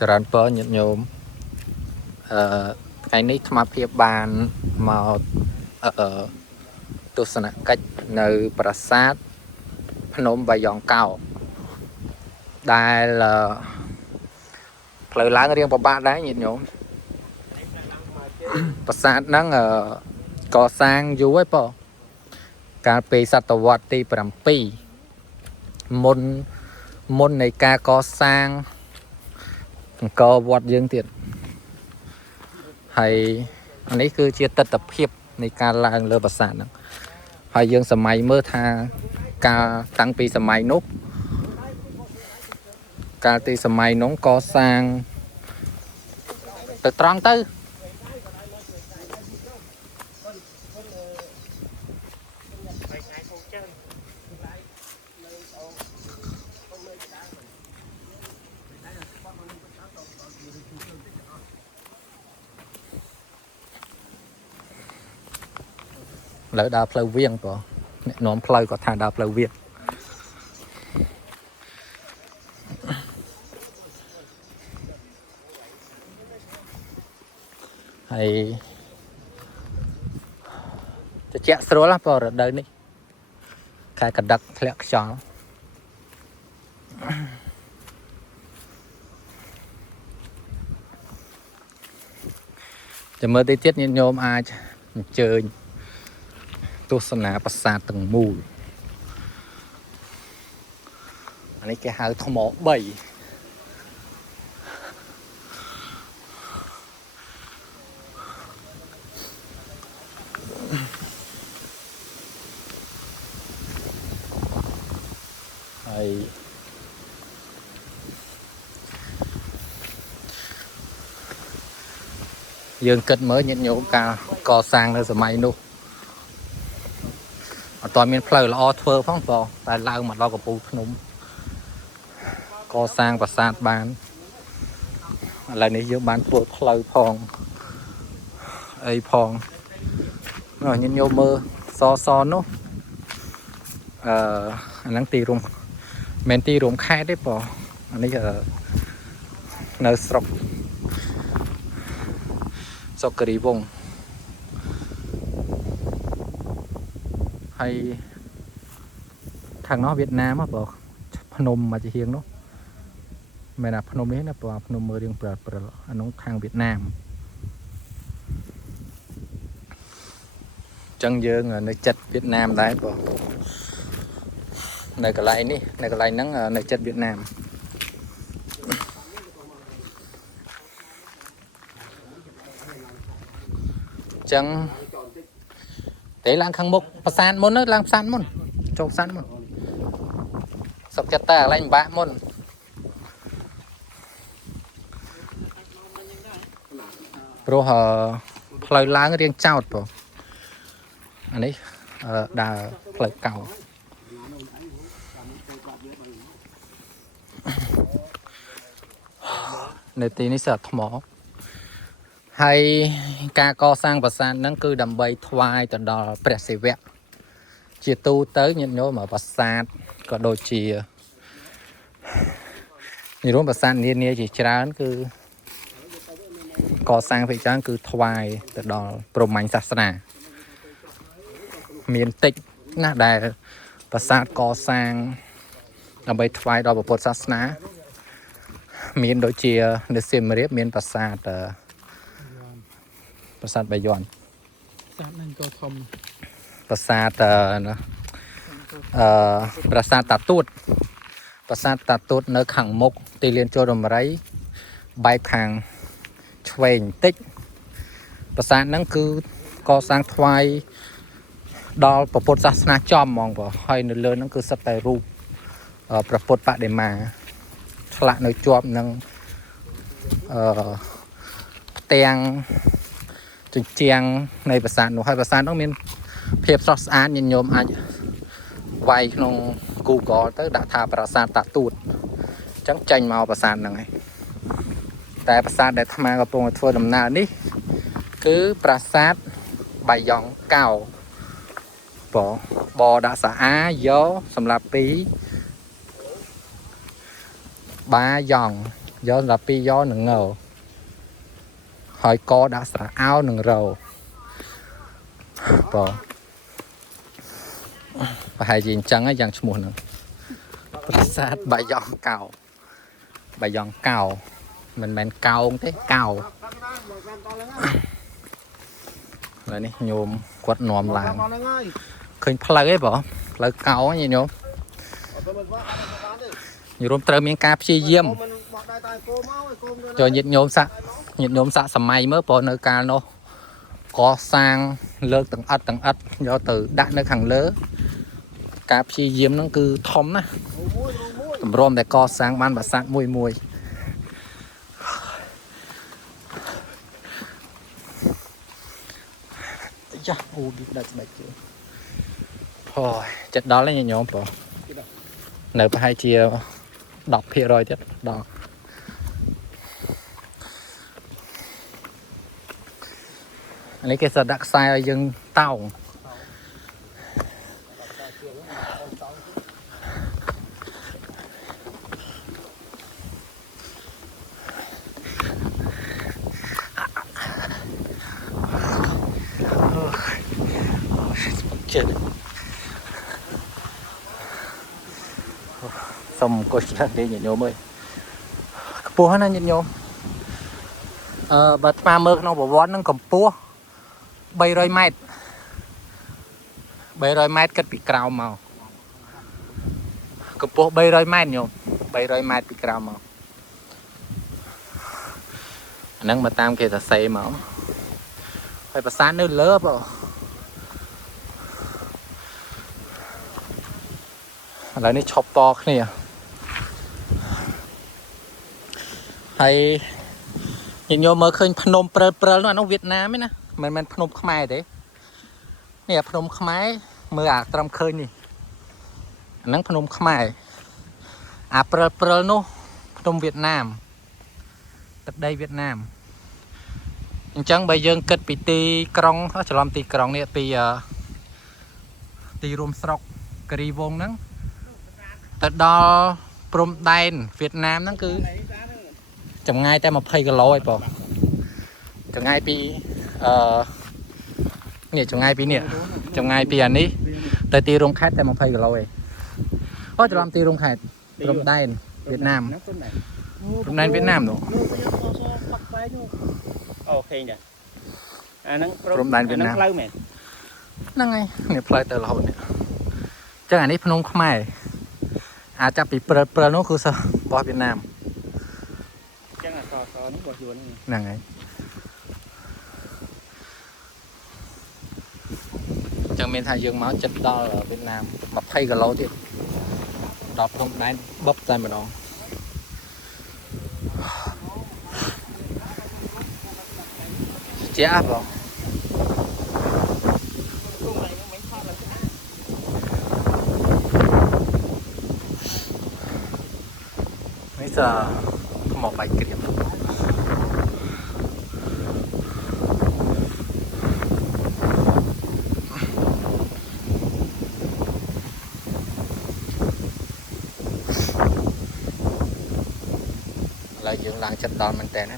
ចរានពរញាតិញោមថ្ងៃនេះថ្មភាពបានមកទស្សនកិច្ចនៅប្រាសាទភ្នំបាយ៉ង់កោដែលផ្លូវឡើងរៀងពិបាកដែរញាតិញោមប្រាសាទហ្នឹងកសាងយូរហើយប៉កាលពីសតវត្សទី7មុននៃការកសាងអង្គរវត្តយើងទៀតហើយនេះគឺជាទស្សនភាពនៃការឡើងលើប្រាសាទហ្នឹងហើយយើងសម័យមើលថាការតាំងពីសម័យនោះកាលពីសម័យនោះកសាងទៅត្រង់ទៅលើដើរផ្លូវវៀងបងអ្នកនាំផ្លូវគាត់ថាដើរផ្លូវវៀងហើយត្រជាក់ស្រួលណាបងរដូវនេះខែកដឹកធ្លាក់ខ្យល់ចាំមើលទីទៀតញាតិញោមអាចអញ្ជើញទស្សនាប្រាសាទទាំងមូលអានេះគេហៅថ្ម3ហើយយើងគិតមើលញាតិញោមការកសាងនៅសម័យនោះអត់ទាន់មានផ្លូវល្អធ្វើផងបងតែឡើងមកដល់កំពូលភ្នំកសាងប្រាសាទបានឥឡូវនេះយើងបានធ្វើផ្លូវផងអីផងញាតិញោមមើលសនោះអាហ្នឹងទីរួមមិនទីរួមខេត្តទេបងអានេះនៅស្រុកសុករីវង្សហើយខាងនោះវៀតណាមបងភ្នំមកជាហៀងនោះមែនថាភ្នំនេះណាបងភ្នំមើលរៀងព្រិលអានោះខាងវៀតណាមចឹងយើងនៅចិត្តវៀតណាមដែរបងនៅកន្លែងនេះនៅកន្លែងហ្នឹងនៅចិត្តវៀតណាមចឹងតែឡើងខាងមុខប្រាសាទមុនឡើងប្រាសាទមុនចូលប្រាសាទមុនសុកចិត្តតែកន្លែងបាក់មុនព្រោះផ្លូវឡើងរៀងចោតបងអានេះដើរផ្លូវកោនៅទីនេះសិតថ្មហើយការកសាងប្រាសាទហ្នឹងគឺដើម្បីថ្វាយទៅដល់ព្រះសិវៈជាទូទៅញាតិញោមប្រាសាទក៏ដូចជានិរមប្រាសាទនានាជាច្រើនគឺកសាងភាគច្រើនគឺថ្វាយទៅដល់ព្រហ្មញ្ញសាសនាមានតិចណាស់ដែលប្រាសាទកសាងដើម្បីថ្វាយដល់ពុទ្ធសាសនាមានដូចជានៅសៀមរាបមានប្រាសាទបាយ័នប្រាសាទហ្នឹងក៏ធំប្រាសាទប្រាសាទតាទួតប្រាសាទតាទួតនៅខាងមុខទីលានចូលដំរីបែបខាងឆ្វេងបន្តិចប្រាសាទហ្នឹងគឺកសាងថ្វាយដល់ពុទ្ធសាសនាចំហ្មងបងហើយនៅលើហ្នឹងគឺសិតតែរូបព្រះពុទ្ធបដិមាឆ្លាក់នៅជាប់នឹងផ្ទាំងជញ្ជាំងនៃប្រាសាទនោះហើយប្រាសាទនោះមានភាពស្រស់ស្អាតញាតិញោមអាចវាយក្នុង Google ទៅដាក់ថាប្រាសាទតាទួតអញ្ចឹងចេញមកប្រាសាទហ្នឹងឯងតែប្រាសាទដែលអាត្មាកំពុងធ្វើដំណើរនេះគឺប្រាសាទបាយ័ង់កោបដាក់សាអាយោសម្រាប់ពីបាយ័ង់ gió là pi gió nừng ngầu hỏi co đã xả áo nừng rầu bỏ và hai gì trắng ấy chẳng chmua nữa sát bài giòn cào mình cào không thế cào rồi này nhôm quật nòm làng khơi phơi ấy bỏ phơi cào ấy nhôm như rôm tơ miếng cà phê diêm cho nhiệt nhôm xạ sầm mai mới bỏ nơi cà nó có sang lơ tầng ắt do từ đạn nơi hàng lớ cà phê diêm nó cứ thom nè tầm rôm để co sang ban và sang mùi mùi cha u đi đặt bạch thôi chất đó là nhóm bỏ nợ hai chia đọc phía rồi chứ đọc anh ấy cái sao đặc sai dân tàu chết xong coi đi nhìn nhôm ơi pua nó nhìn nhôm bật pha mơ nó bỏ vón nó cầm pua 300 mét 300 mét cất bị cào màu cầm pua 300 mét nhôm 300 mét bị cào màu nâng mà tam kia là xây màu phải bắt sáng nữa lớp rồi lạiនេះឈប់តគ្នាហើយញញោមមើលឃើញភ្នំព្រិលនោះអានោះវៀតណាមឯណាមិនមែនភ្នំខ្មែរទេនេះភ្នំខ្មែរមើលអាត្រឹមឃើញនេះអាហ្នឹងភ្នំខ្មែរអាព្រិលនោះភ្នំវៀតណាមទឹកដីវៀតណាមអញ្ចឹងបើយើងគិតពីទីក្រុងច្រឡំទីក្រុងនេះពីទីរួមស្រុកគិរីវង្សហ្នឹងទៅដល់ព្រំដែនវៀតណាមហ្នឹងគឺចម្ងាយតែ20 គីឡូឯងបងចម្ងាយពីនេះចម្ងាយពីនេះចម្ងាយពីអានេះទៅទីរួមខេត្តតែ20 គីឡូឯងអូច្រឡំទីរួមខេត្តព្រំដែនវៀតណាមព្រំដែនវៀតណាមនោះអូខេចាអាហ្នឹងព្រំដែនវៀតណាមផ្លូវមែនហ្នឹងហើយនេះផ្លូវទៅរហូតនេះចឹងអានេះភ្នំខ្មែរអាចចាប់ពីព្រិលនោះគឺសិស្សរបស់វៀតណាមចឹងអសនោះរបស់យួនហ្នឹងហើយចឹងមានថាយើងមកចិត្តដល់វៀតណាម20 គីឡូទៀតដល់ភ្នំដែនបឹបតែម្ដងជាអស់បងនេះจะមកបាយក្រៀមឡើយយើងឡើងចិត្តដល់មែនតើណា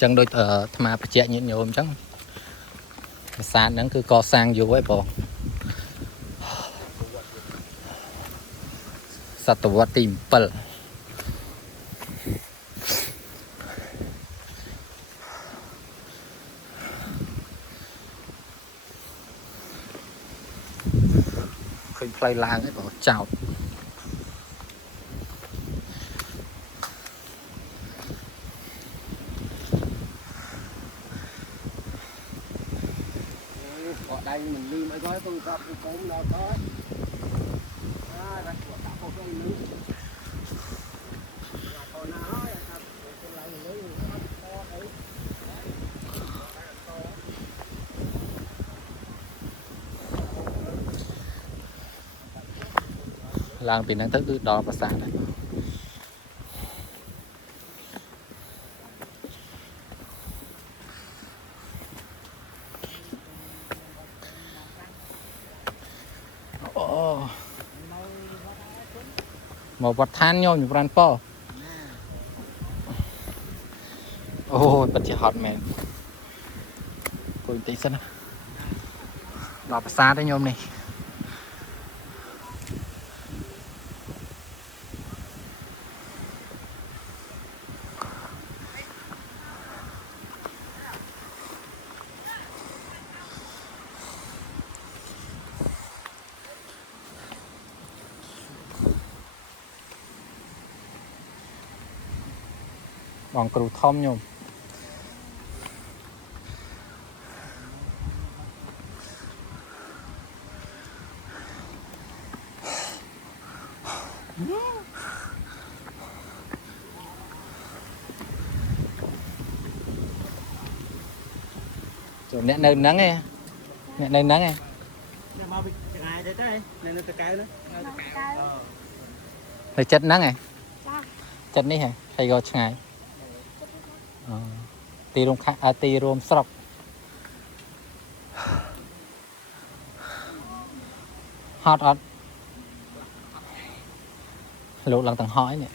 ចឹងដូចអាត្មាបញ្ជាក់ញាតិញោមអញ្ចឹងប្រាសាទហ្នឹងគឺកសាងយូរហើយបងសតវត្សទី7ឃើញផ្លូវឡើងហើយបងចោតដៃមិនលឺអីក៏ទៅកាប់កុំដល់ទៅដាក់ដាក់ទៅលឺអូនហើយครับเป็นไรលឺឡើងពីហ្នឹងទៅគឺដល់ប្រាសាទហើយអូ mà vật than nhau như brand po ôi bật chỉ hot mẹ tôi tí xin đọc xa đấy nhôm này bằng cừu thom nhôm rồi nè nơi nắng nghe nè nơi nắng nghe nơi chất nắng nghe chất ní hả hay gọi ngày tì rôm khá tì rôm sọc hot hot lụt lần tầng hỏi nè